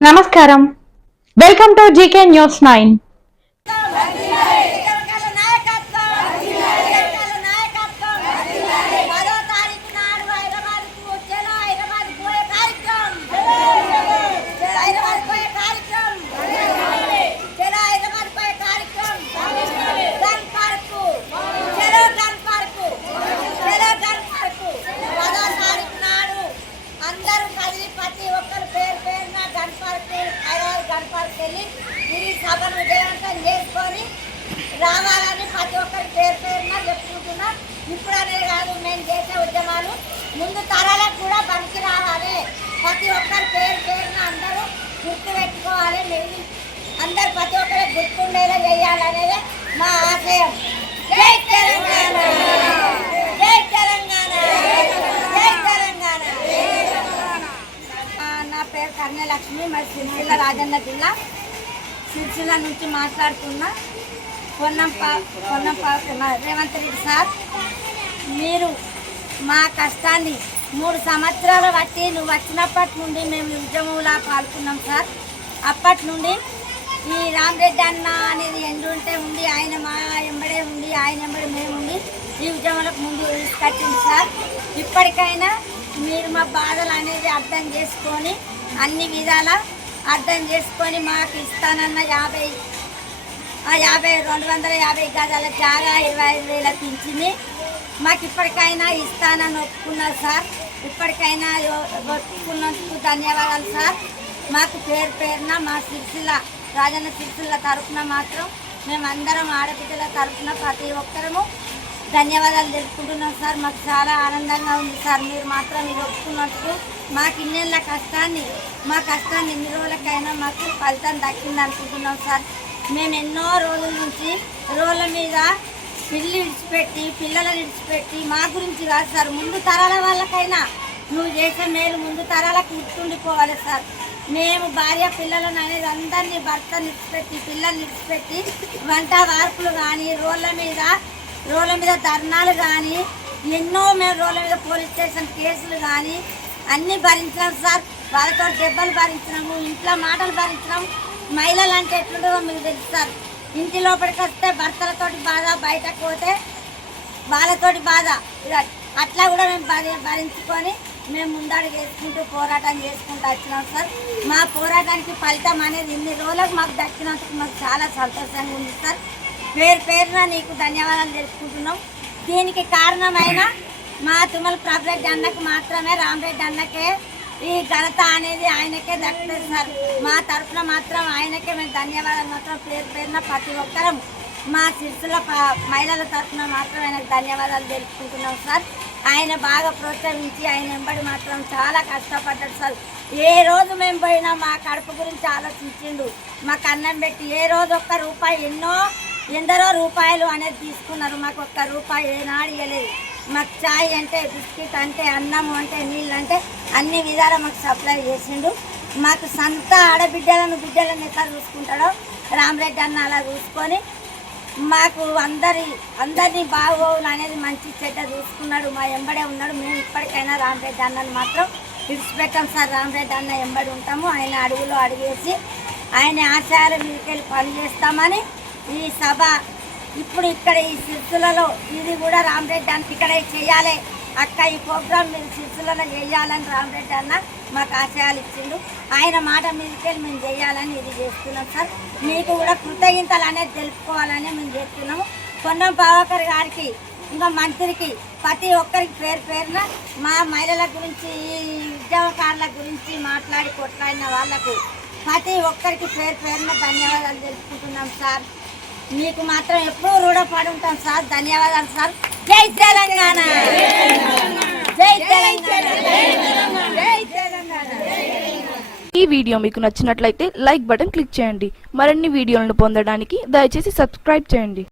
నమస్కారం. Welcome to GK news 9. సభను విజయవంతం చేసుకొని రావాలని ప్రతి ఒక్కరి పేరు పేరున చెప్పుకుంటున్నా. ఇప్పుడనే కాదు, మేము చేసే ఉద్యమాలు ముందు తరాలకు కూడా పనికి రావాలి. ప్రతి ఒక్కరి పేరు పేరున అందరూ గుర్తు పెట్టుకోవాలి. అందరు ప్రతి ఒక్కరి గుర్తుండేలా చేయాలనేది మా ఆశయం. జై తెలంగాణ, జై తెలంగాణ, జై తెలంగాణ. నా పేరు కన్యలక్ష్మి, మరి సిరిసిల్ల రాజన్న జిల్లా సిరిసిల్ల నుంచి మాట్లాడుతున్నా. రేవంత్ రెడ్డి సార్, మీరు మా కష్టాన్ని 3 సంవత్సరాలు బట్టి నువ్వు వచ్చినప్పటి నుండి మేము ఉద్యమంలా పాల్గొన్నాం సార్. అప్పటి నుండి ఈ రామరెడ్డి అన్న అనేది ఎండుంటే ఉండి, ఆయన మా ఎంబడే ఉండి, ఆయన ఎంబడి మేము ఉండి ఈ ఉద్యమాలకు ముందు తీసుకొచ్చింది సార్. ఇప్పటికైనా మీరు మా బాధలు అనేది అర్థం చేసుకొని, అన్ని విధాలా అర్థం చేసుకొని మాకు ఇస్తానన్న 250 గజాల జాగా 25,000 పింఛని మాకు ఇప్పటికైనా ఇస్తానని ఒప్పుకున్నారు సార్. ఇప్పటికైనా ఒప్పుకున్నందుకు ధన్యవాదాలు సార్. మాకు పేరు పేరున మా రాజన్న సిరిసిల్ల తరఫున మాత్రం మేమందరం ఆడబిడ్డల తరఫున ప్రతి ఒక్కరము ధన్యవాదాలు తెలుపుకుంటున్నాం సార్. మాకు చాలా ఆనందంగా ఉంది సార్. మీరు మాత్రం మీరు ఒప్పుకున్నట్టు మాకు ఇన్నేళ్ళ కష్టాన్ని, మా కష్టాన్ని ఎన్ని రోజులకైనా మాకు ఫలితం దక్కింది అనుకుంటున్నాం సార్. మేము ఎన్నో రోజుల నుంచి రోడ్ల మీద పిల్లలను విడిచిపెట్టి మా గురించి కాదు సార్, ముందు తరాల వాళ్ళకైనా నువ్వు చేసే మేలు ముందు తరాలకు గుర్తుండిపోవాలి సార్. మేము భార్య పిల్లలను అనేది అందరినీ భర్తను విడిచిపెట్టి పిల్లల్ని విడిచిపెట్టి వంట వార్పులు కానీ రోడ్ల మీద ధర్నాలు కానీ ఎన్నో మేము రోడ్ల మీద పోలీస్ స్టేషన్ కేసులు కానీ అన్నీ భరించినాం సార్. వాళ్ళతో దెబ్బలు భరించినాము, ఇంట్లో మాటలు భరించినాము. మహిళలు అంటే ఎట్లుంటుందో మీకు తెలుసు సార్. ఇంటి లోపలికి వస్తే భర్తలతోటి బాధ, బయటకు పోతే వాళ్ళతోటి బాధ. అట్లా కూడా మేము భరించుకొని మేము ముందడుగు వేసుకుంటూ పోరాటం చేసుకుంటూ వచ్చినాం సార్. మా పోరాటానికి ఫలితం అనేది ఇన్ని రోజులకు మాకు దక్కినందుకు మాకు చాలా సంతోషంగా ఉంది సార్. పేరు పేరున నీకు ధన్యవాదాలు తెలుసుకుంటున్నాం. దీనికి కారణమైన మా తుమ్మల ప్రభురెడ్డి అన్నకు మాత్రమే, రామరెడ్డి అన్నకే ఈ ఘనత అనేది ఆయనకే దక్కుతుంది సార్. మా తరఫున మాత్రం ఆయనకే మేము ధన్యవాదాలు మాత్రం పేరు పేరున ప్రతి ఒక్కరం మా సిరిసిల్ల మహిళల తరఫున మాత్రం ఆయనకు ధన్యవాదాలు తెలుపుకుంటున్నాం సార్. ఆయన బాగా ప్రోత్సహించి ఆయన వెంబడి మాత్రం చాలా కష్టపడ్డాడు సార్. ఏ రోజు మేము పోయినా మా కడుపు గురించి ఆలోచించిండు, మాకు అన్నం పెట్టి ఏ రోజు ఒక్క రూపాయి ఎందరో రూపాయలు అనేది తీసుకున్నారు. మాకు ఒక్క రూపాయి ఏనాడు ఇవ్వలేదు. మాకు చాయ్ అంటే, బిస్కెట్ అంటే, అన్నము అంటే, నీళ్ళు అంటే అన్ని విధాలా మాకు సప్లై చేసిండు. మాకు సొంత బిడ్డలను ఎట్లా చూసుకుంటాడో రామరెడ్డి అన్న అలా చూసుకొని మాకు అందరినీ బాగోవులు అనేది మంచి చెడ్డ చూసుకున్నాడు. మా ఎంబడే ఉన్నాడు. మేము ఇప్పటికైనా రామరెడ్డి అన్నను మాత్రం విడిచిపెట్టాం సార్. రామరెడ్డి అన్న ఎంబడి ఉంటాము. ఆయన అడుగులో అడుగేసి ఆయన ఆశయాల మీదకెళ్ళి పనిచేస్తామని ఈ సభ ఇప్పుడు ఇక్కడ ఈ సిరిసిల్లలో ఇది కూడా రామరెడ్డి అన్న ఇక్కడ చేయాలి అక్క, ఈ ప్రోగ్రాం మీరు సిరిసిల్లలో చేయాలని రామరెడ్డి అన్న మాకు ఆశయాలు ఇచ్చిండు. ఆయన మాట మీదకెళ్ళి మేము చేయాలని ఇది చేస్తున్నాం సార్. మీకు కూడా కృతజ్ఞతలు అనేది తెలుపుకోవాలని మేము చేస్తున్నాము. పొన్నం ప్రభాకర్ గారికి, ఇంకా మంత్రికి, ప్రతి ఒక్కరికి పేరు పేరున మా మహిళల గురించి, ఈ ఉద్యోగకారుల గురించి మాట్లాడి కొట్లాడిన వాళ్లకు ప్రతి ఒక్కరికి పేరు పేరున ధన్యవాదాలు తెలుపుకుంటున్నాం సార్. మీకు మాత్రం ఎప్పుడూ రుణపడి ఉంటాం సార్. ధన్యవాదాలు సార్. జై తెలంగాణ, జై తెలంగాణ, జై తెలంగాణ. ఈ వీడియో మీకు నచ్చినట్లయితే లైక్ బటన్ క్లిక్ చేయండి. మరిన్ని వీడియోలను పొందడానికి దయచేసి సబ్స్క్రైబ్ చేయండి.